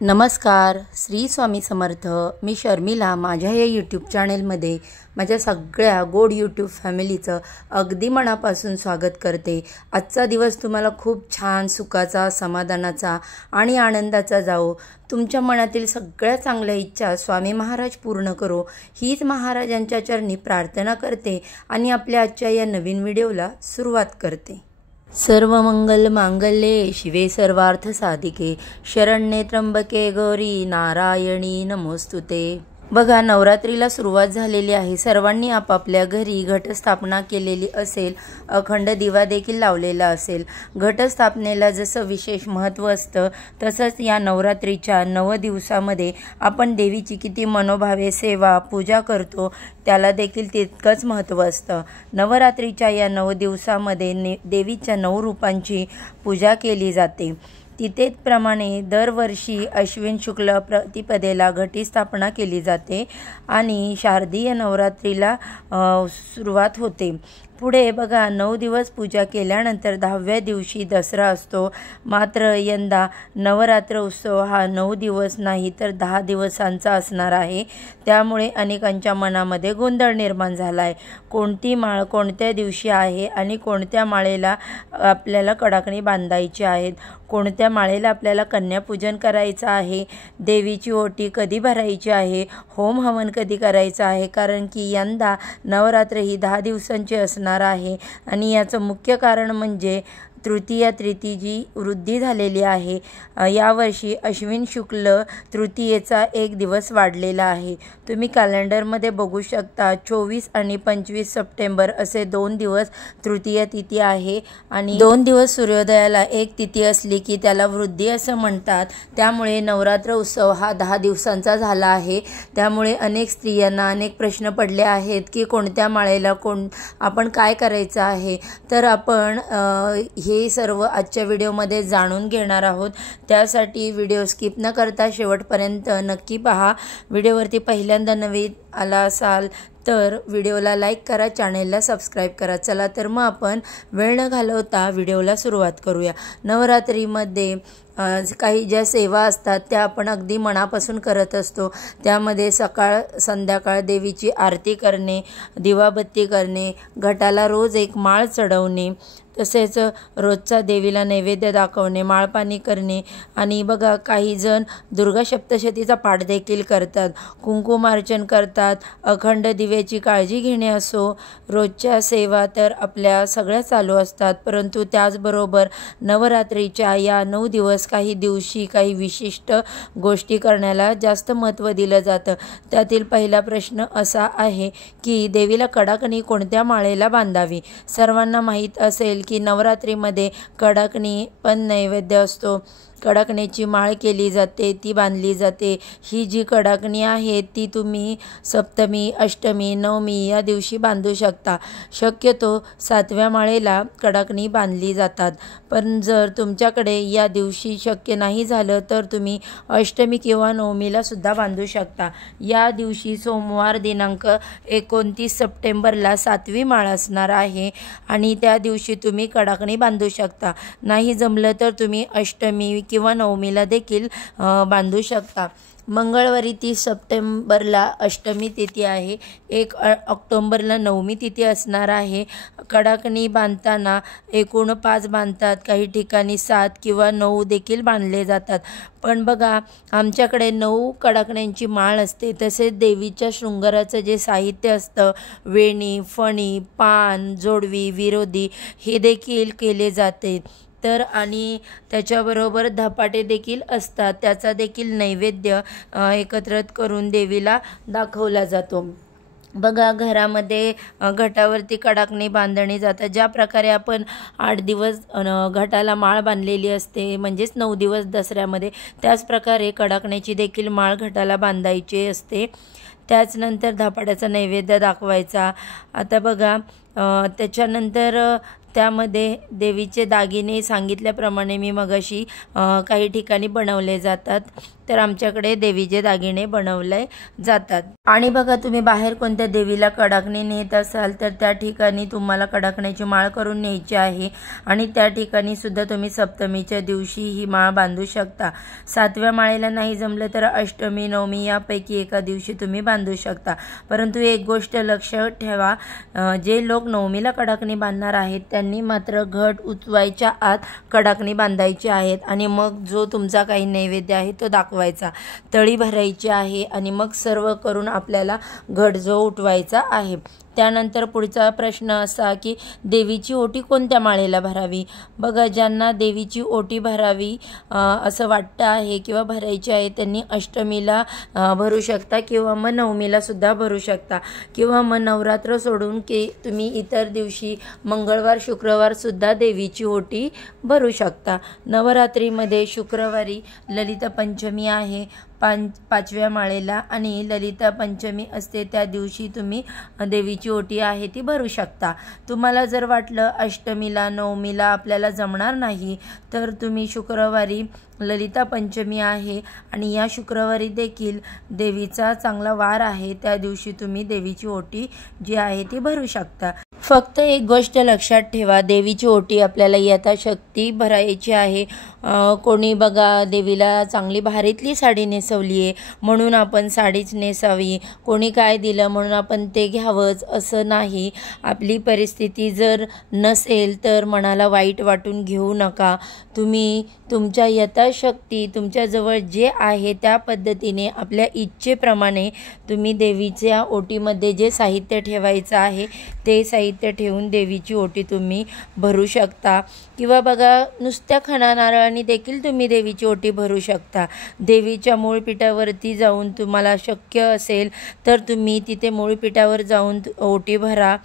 नमस्कार, श्री स्वामी समर्थ। मी शर्मिला माझ्या या यूट्यूब चॅनेलमध्ये माझ्या सगळ्या गोड यूट्यूब फॅमिलीचं अगदी मनापासून स्वागत करते। आजचा दिवस तुम्हाला खूप छान सुखाचा, समाधानाचा आणि आनंदाचा जाओ। तुमच्या मनातील सगळ्या चांगल्या इच्छा स्वामी महाराज पूर्ण करो हीच महाराजांच्या चरणी प्रार्थना करते आणि आपल्या आजच्या या नवीन व्हिडिओला सुरुवात करते। सर्व मंगल मांगल्ये शिवे सर्वार्थ साधिके शरण्ये त्र्यंबके गौरी नारायणी नमोस्तुते। बघा, नवरात्रीला सुरुवात झालेली आहे। सर्वांनी आपापल्या घरी घटस्थापना केलेली असेल, अखंड दिवा देखील लावलेला असेल। घटस्थापनेला जसं विशेष महत्त्व असतं तसंच या नवरात्रीच्या 9 दिवसामध्ये आपण देवीची किती मनोभावे सेवा पूजा करतो त्याला देखील तितकंच महत्त्व असतं। नवरात्रीच्या या 9 दिवसामध्ये देवीच्या 9 रूपांची पूजा केली जाते। तिथेप्रमाणे दरवर्षी अश्विन शुक्ल प्रतिपदेला घटीस्थापना केली जाते आणि शारदीय नवरात्रीला सुरुवात होते। पुढे बघा, 9 दिवस पूजा केल्यानंतर 10व्या दिवशी दसरा असतो। मात्र यंदा नवरात्र उत्सव हा 9 दिवस नाही तर 10 दिवसांचा असणार आहे। त्यामुळे अनेकांच्या मनामध्ये गोंधळ निर्माण झाला आहे। कोणती माळ कोणत्या दिवशी आहे आणि कोणत्या माळेला आपल्याला कडाकणी बांधायची आहेत, कोणत्या माळेला आपल्याला कन्यापूजन करायचं आहे, देवीची ओटी कधी भरायची आहे, होम हवन कधी करायचं आहे। कारण की यंदा नवरात्र ही 10 दिवसांची असणार आहे आणि याचं मुख्य कारण म्हणजे तृतीया तिथीची वृद्धी झालेली आहे। यावर्षी अश्विन शुक्ल तृतीयेचा 1 दिवस वाढलेला आहे। तुम्ही कॅलेंडरमध्ये बघू शकता 24 आणि 25 सप्टेंबर असे 2 दिवस तृतीया तिथी आहे आणि 2 दिवस सूर्योदयाला 1 तिथी असली की त्याला वृद्धी असं म्हणतात। त्यामुळे नवरात्र उत्सव हा 10 दिवसांचा झाला आहे। त्यामुळे अनेक स्त्रियांना अनेक प्रश्न पडले आहेत की कोणत्या माळेला आपण काय करायचं आहे। तर आपण हे सर्व आजच्या व्हिडिओमध्ये जाणून घेणार आहोत। त्यासाठी व्हिडिओ स्किप न करता शेवटपर्यंत नक्की पहा। व्हिडिओवरती पहिल्यांदा नवीन आला असाल तर व्हिडिओला लाईक करा, चॅनेलला सबस्क्राईब करा। चला तर मग आपण वेळ न घालवता व्हिडिओला सुरुवात करूया। नवरात्रीमध्ये काही ज्या सेवा असतात त्या आपण अगदी मनापासून करत असतो। त्यामध्ये सकाळ संध्याकाळ देवीची आरती करणे, दिवाबत्ती करणे, घटाला रोज 1 माळ चढवणे, तसेच रोजचा देवीला नैवेद्य दाखवणे, माळपाणी करणे आणि बघा काही जण दुर्गा सप्तशतीचा पाठ देखील करतात, कुंकुमार्चन करतात, अखंड दिव्याची काळजी घेणे असो, रोजच्या सेवा तर आपल्या सगळ्या चालू असतात। परंतु त्याचबरोबर नवरात्रीच्या या 9 दिवस काही दिवशी काही विशिष्ट गोष्टी करण्याला जास्त महत्त्व दिलं जातं। त्यातील पहिला प्रश्न असा आहे की देवीला कडाकणी कोणत्या माळेला बांधावी। सर्वांना माहीत असेल की नवरात्रीमध्ये कडाकणी पण नैवेद्य असतो, कडाकणीची माळ केली जाते, ती बांधली जाते। ही जी कडाकणी आहे ती तुम्ही सप्तमी, अष्टमी, नवमी या दिवशी बांधू शकता। शक्यतो 7व्या माळेला कडाकणी बांधली जातात। पण जर तुमच्याकडे या दिवशी शक्य नाही झालं तर तुम्ही अष्टमी किंवा नवमीला सुद्धा बांधू शकता। या दिवशी सोमवार दिनांक 29 सप्टेंबरला 7वी माळ असणार आहे आणि त्या दिवशी तुम्ही कडाकणी बांधू शकता। नाही जमलं तर तुम्ही अष्टमी किंवा नवमीला देखील बांधू शकता। मंगळवारी 30 सप्टेंबरला अष्टमी तिथी आहे, 1 ऑक्टोबरला नवमी तिथी असणार आहे। कडाकणी बांधताना एकूण 5 बांधतात, काही ठिकाणी 7 किंवा 9 देखील बांधले जातात। पण बघा, आमच्याकडे 9 कडाकण्यांची माळ असते। तसेच देवीच्या शृंगाराचं जे साहित्य असतं, वेणी, फणी, पान, जोडवी, विरोधी हे देखील केले जाते। तर आणि त्याच्याबरोबर धपाटे देखील असतात, त्याचा देखील नैवेद्य एकत्रित करून देवीला दाखवला जातो। बघा, घरामध्ये घटावरती कडाकणी बांधणी जातात। ज्या प्रकारे आपण 8 दिवस घटाला माळ बांधलेली असते म्हणजेच 9 दिवस दसऱ्यामध्ये, त्याच प्रकारे कडाकणीची देखील माळ घटाला बांधायची असते। त्याचनंतर धपाट्याचा नैवेद्य दाखवायचा। आता बघा, त्याच्यानंतर त्यामध्ये देवीचे दागिने सांगितल्याप्रमाणे मी मगाशी काही ठिकाणी बनवले जातात, तर आमच्याकडे देवीचे दागिने बनवले जातात। आणि बघा, तुम्ही बाहेर कोणत्या देवीला कडाकणी नेत असाल तर त्या ठिकाणी तुम्हाला कडाकण्याची माळ करून न्यायची आहे आणि त्या ठिकाणी सुद्धा तुम्ही सप्तमीच्या दिवशी ही माळ बांधू शकता। 7व्या माळेला नाही जमलं तर अष्टमी, नवमी यापैकी एका दिवशी तुम्ही बांधू शकता। परंतु एक गोष्ट लक्षात ठेवा, जे लोक नवमीला कडाकणी बांधणार आहेत त्यांनी मात्र घट उचवायच्या आत कडाकणी बांधायची आहेत आणि मग जो तुमचा काही नैवेद्य आहे तो दाखवायचा, तळी भरायची आहे आणि मग सर्व करून आपल्याला घट जो उठवायचा आहे। त्यानंतर पुढचा प्रश्न असा की देवीची ओटी कोणत्या माळेला भरावी। बघा, ज्यांना देवीची ओटी भरावी असं वाटतं आहे किंवा भरायची आहे त्यांनी अष्टमीला भरू शकता किंवा मग नवमीला सुद्धा भरू शकता किंवा मग नवरात्र सोडून की तुम्ही इतर दिवशी मंगळवार, शुक्रवार सुद्धा देवीची ओटी भरू शकता। नवरात्रीमध्ये शुक्रवारी ललिता पंचमी आहे 5व्या माळेला आणि ललिता पंचमी असते, त्या दिवशी तुम्ही देवीची ओटी आहे ती भरू शकता। तुम्हाला जर वाटलं अष्टमीला, नवमीला आपल्याला जमणार नाही तर तुम्ही शुक्रवारी, ललिता पंचमी आहे आणि या शुक्रवारी देखील देवीचा चांगला वार आहे, त्या दिवशी तुम्ही देवीची ओटी जी आहे ती भरू शकता। फक्त एक गोष्ट लक्षात ठेवा, देवीची ओटी आपल्याला यथाशक्ती भरायची आहे। कोणी बघा देवीला चांगली भारीतली साडी नेसवली आहे म्हणून आपण साडीच नेसावी, कोणी काय दिलं म्हणून आपण ते घ्यावंच असं नाही। आपली परिस्थिती जर नसेल तर मनाला वाईट वाटून घेऊ नका। तुम्ही तुमच्या यथाशक्ती तुमच्याजवळ जे आहे त्या पद्धतीने आपल्या इच्छेप्रमाणे तुम्ही देवीच्या ओटीमध्ये जे साहित्य ठेवायचं आहे ते साहित्य ठेवून देवीची ओटी तुम्ही भरू शकता किंवा बघा नुसत्या खणा नारळाने देखील तुम्ही देवीची ओटी भरू शकता। देवीच्या मूळपीठावरती जाऊन तुम्हाला शक्य असेल तर तुम्ही तिथे मूळपीठावर जाऊन ओटी भरा।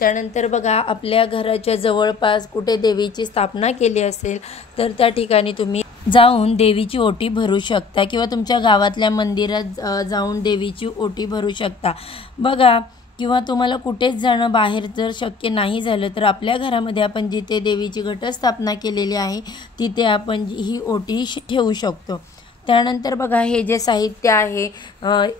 त्यानंतर बघा, आपल्या घराच्या जवळपास कुठे देवीची स्थापना केली असेल तर त्या ठिकाणी तुम्ही जाऊन देवीची ओटी भरू शकता किंवा तुमच्या गावातल्या मंदिरात जाऊन देवीची ओटी भरू शकता। बघा, किंवा तुम्हाला कुठेच जाणं बाहेर जर शक्य नाही झालं तर आपल्या घरामध्ये आपण जिथे देवीची घटस्थापना केलेली आहे तिथे आपण ही ओटी ठेवू शकतो। त्यानंतर बघा, हे जे साहित्य आहे,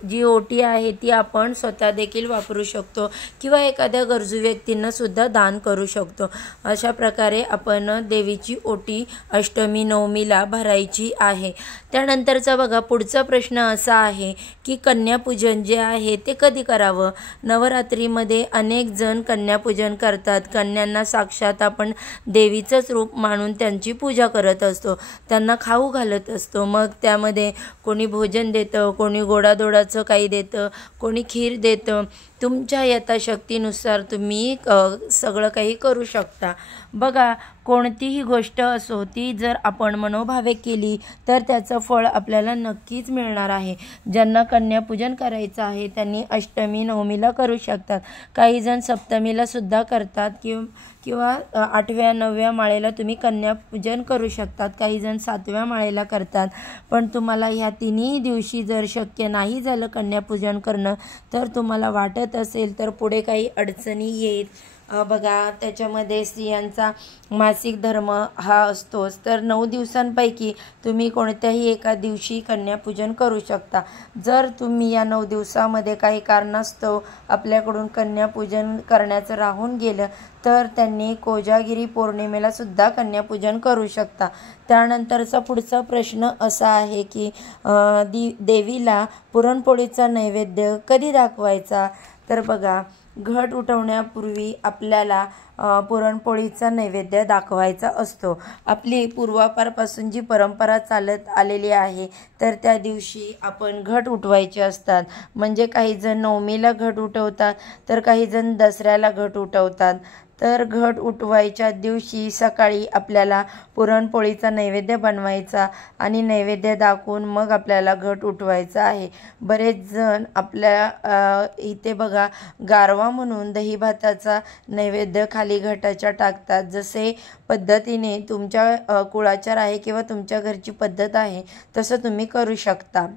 जी ओटी आहे ती आपण स्वतः देखील वापरू शकतो किंवा एखाद्या गरजू व्यक्तींना सुद्धा दान करू शकतो। अशा प्रकारे आपण देवीची ओटी अष्टमी, नवमीला भरायची आहे। त्यानंतरचा बघा, पुढचा प्रश्न असा आहे की कन्यापूजन जे आहे ते कधी करावं। नवरात्रीमध्ये अनेक जण कन्यापूजन करतात। कन्यांना साक्षात आपण देवीचंच रूप मानून त्यांची पूजा करत असतो, त्यांना खाऊ घालत असतो। मग त्यामध्ये कोणी भोजन देतं, कोणी गोडाधोडाचं काही देतं, कोणी खीर देतं। तुमच्या यथाशक्तीनुसार तुम्ही सगळं काही करू शकता। बघा, कोणतीही गोष्ट असो ती जर आपण मनोभावे केली तर त्याचं फळ आपल्याला नक्कीच मिळणार आहे। ज्यांना कन्यापूजन करायचं आहे त्यांनी अष्टमी, नवमीला करू शकतात। काही जण सप्तमीला सुद्धा करतात किंवा 8व्या, 9व्या माळेला तुम्ही कन्यापूजन करू शकतात। काही जण 7व्या माळेला करतात। पण तुम्हाला ह्या तिन्ही दिवशी जर शक्य नाही झालं कन्यापूजन करणं तर तुम्हाला वाटत असेल तर पुढे काही अडचणी येत बघा, त्याच्यामध्ये स्त्रियांचा मासिक धर्म हा असतोच, तर 9 दिवसांपैकी तुम्ही कोणत्याही एका दिवशी कन्यापूजन करू शकता। जर तुम्ही या 9 दिवसामध्ये काही कारणास्तव आपल्याकडून कन्यापूजन करण्याचं राहून गेलं तर त्यांनी कोजागिरी पौर्णिमेला सुद्धा कन्यापूजन करू शकता। त्यानंतरचा पुढचा प्रश्न असा आहे की देवीला पुरणपोळीचा नैवेद्य कधी दाखवायचा। तर बघा, घट उठवण्यापूर्वी आपल्याला पुरणपोळीचा नैवेद्य दाखवायचा असतो। आपली पूर्वापारपासून जी परंपरा चालत आलेली आहे तर त्या दिवशी आपण घट उठवायचे असतात। म्हणजे काही जण नवमीला घट उठवतात तर काही जण दसऱ्याला घट उठवतात। तर घट उठवायच्या दिवशी सकाळी आपल्याला पुरणपोळीचा नैवेद्य बनवायचा आणि नैवेद्य दाखवून मग आपल्याला घट उठवायचा आहे। बरेच जण आपल्या इथे बघा गारवा म्हणून दही भाताचा नैवेद्य खाली घटाच्या टाकतात। जसे पद्धतीने तुमच्या कुळाचार आहे किंवा तुमच्या घरची पद्धत आहे तसं तुम्ही करू शकता।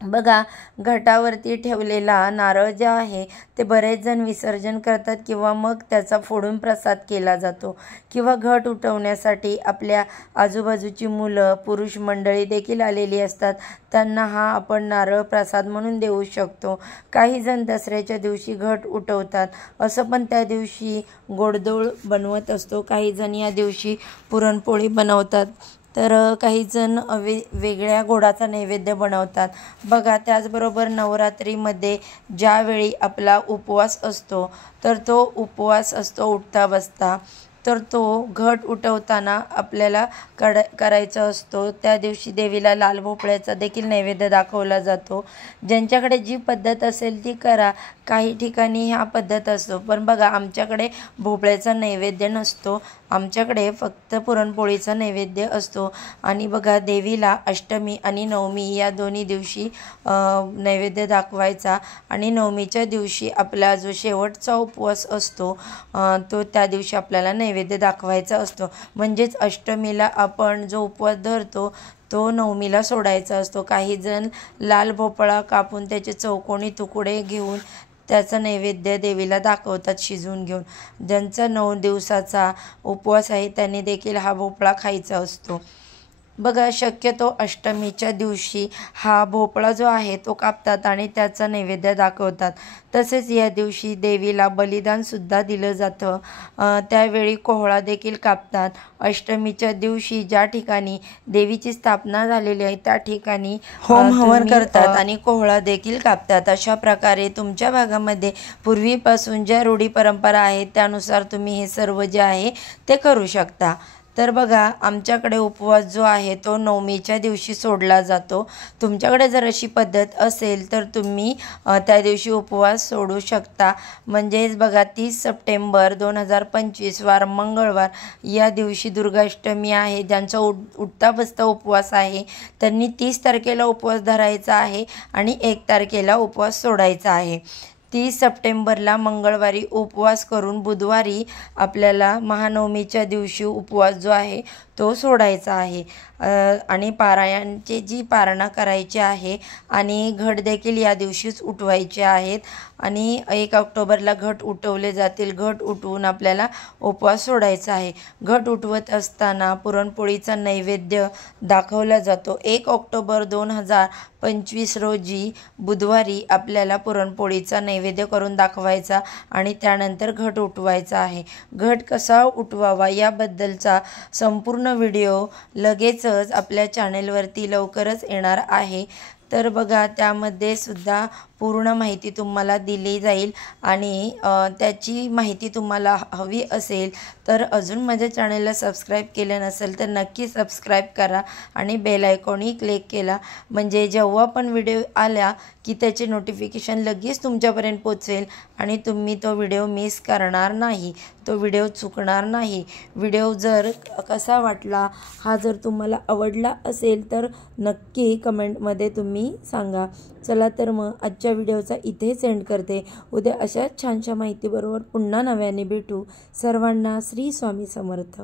बघा, घटावरती ठेवलेला नारळ जे आहे ते बरेच जण विसर्जन करतात किंवा मग त्याचा फोडून प्रसाद केला जातो, किंवा घट उठवण्यासाठी आपल्या आजूबाजूची मुलं पुरुष मंडळी देखील आलेली असतात, त्यांना हा आपण नारळ प्रसाद म्हणून देऊ शकतो. काही जण दसऱ्याच्या दिवशी घट उठवतात, असं पण त्या दिवशी गोडधोड बनवत असतो. काही जण या दिवशी पुरणपोळी बनवतात, तर काही जण वेगळ्या गोडाचा नैवेद्य बनवतात. बघा, त्याचबरोबर नवरात्रीमध्ये ज्यावेळी आपला उपवास असतो, तर तो उपवास असतो उठता बसता, तर तो घट उठवताना आपल्याला करायचा असतो. त्या दिवशी देवीला लाल भोपळ्याचा देखील नैवेद्य दाखवला जातो. ज्यांच्याकडे जी पद्धत असेल ती करा. काही ठिकाणी ह्या पद्धत असतो, पण बघा, आमच्याकडे भोपळ्याचा नैवेद्य नसतो, आमच्याकडे फक्त पुरणपोळीचा नैवेद्य असतो. आणि बघा, देवीला अष्टमी आणि नवमी या दोन्ही दिवशी नैवेद्य दाखवायचा. आणि नवमीच्या दिवशी आपला जो शेवटचा उपवास असतो तो त्या दिवशी आपल्याला नैवेद्य दाखवायचा असतो. म्हणजेच अष्टमीला आपण जो उपवास धरतो तो नवमीला सोडायचा असतो. काही जण लाल भोपळा कापून त्याचे चौकोनी तुकडे घेऊन त्याचा नैवेद्य देवीला दाखवतात शिजवून घेऊन. ज्यांचा 9 दिवसाचा उपवास आहे त्यांनी देखील हा भोपळा खायचा असतो. बघा, शक्यतो अष्टमीच्या दिवशी हा भोपळा जो आहे तो कापतात आणि त्याचा नैवेद्य दाखवतात. तसेच या दिवशी देवीला बलिदानसुद्धा दिलं जातं. त्यावेळी कोहळा देखील कापतात. अष्टमीच्या दिवशी ज्या ठिकाणी देवीची स्थापना झालेली आहे त्या ठिकाणी होम हवन करतात आणि कोहळा देखील कापतात. अशा प्रकारे तुमच्या भागामध्ये पूर्वीपासून ज्या रूढी परंपरा आहेत त्यानुसार तुम्ही हे सर्व जे आहे ते करू शकता. तर बघा, आमच्याकडे उपवास जो आहे तो नवमीच्या दिवशी सोडला जातो. तुमच्याकडे जर अशी पद्धत असेल तर तुम्ही त्या दिवशी उपवास सोडू शकता. म्हणजेच बघा, 30 सप्टेंबर 2025 वार मंगळवार या दिवशी दुर्गाष्टमी आहे. ज्यांचा उठता बसता उपवास आहे त्यांनी 30 तारखेला उपवास धरायचा आहे आणि 1 तारखेला उपवास सोडायचा आहे. 30 सप्टेंबरला मंगळवारी उपवास करून बुधवारी आपल्याला महानवमीच्या दिवशी उपवास जो आहे तो सोडायचा आहे. आणि पारायणची जी पारणा करायची आहे आणि घट देखील या दिवशीच उठवायचे आहेत. आणि 1 ऑक्टोबरला घट उठवले जातील. घट उठवून आपल्याला उपवास सोडायचा आहे. घट उठवत असताना पुरणपोळीचा नैवेद्य दाखवला जातो. 1 ऑक्टोबर 2025 रोजी बुधवारी आपल्याला पुरणपोळीचा नैवेद्य करून दाखवायचा आणि त्यानंतर घट उठवायचा आहे. घट कसा उठवावा याबद्दलचा संपूर्ण व्हिडिओ लगेचच आपल्या चॅनेलवरती लवकरच येणार आहे. तर बघा, त्यामध्ये सुद्धा पूर्ण माहिती तुम्हाला दिली जाईल. आणि त्याची माहिती तुम्हाला हवी असेल तर अजून माझ्या चॅनलला सबस्क्राईब केलं नसेल तर नक्की सबस्क्राईब करा आणि बेल आयकॉनही क्लिक केला, म्हणजे जेव्हा पण व्हिडिओ आल्या की त्याचे नोटिफिकेशन लगेच तुमच्यापर्यंत पोचेल आणि तुम्ही तो व्हिडिओ मिस करणार नाही, तो व्हिडिओ चुकणार नाही. व्हिडिओ जर कसा वाटला, हा जर तुम्हाला आवडला असेल तर नक्की कमेंटमध्ये तुम्ही सांगा. चला तर मग आजच्या व्हिडिओचा इथेच एंड करते. उद्या अशाच छानशा माहितीबरोबर पुन्हा नव्याने भेटू. सर्वांना श्री स्वामी समर्थ.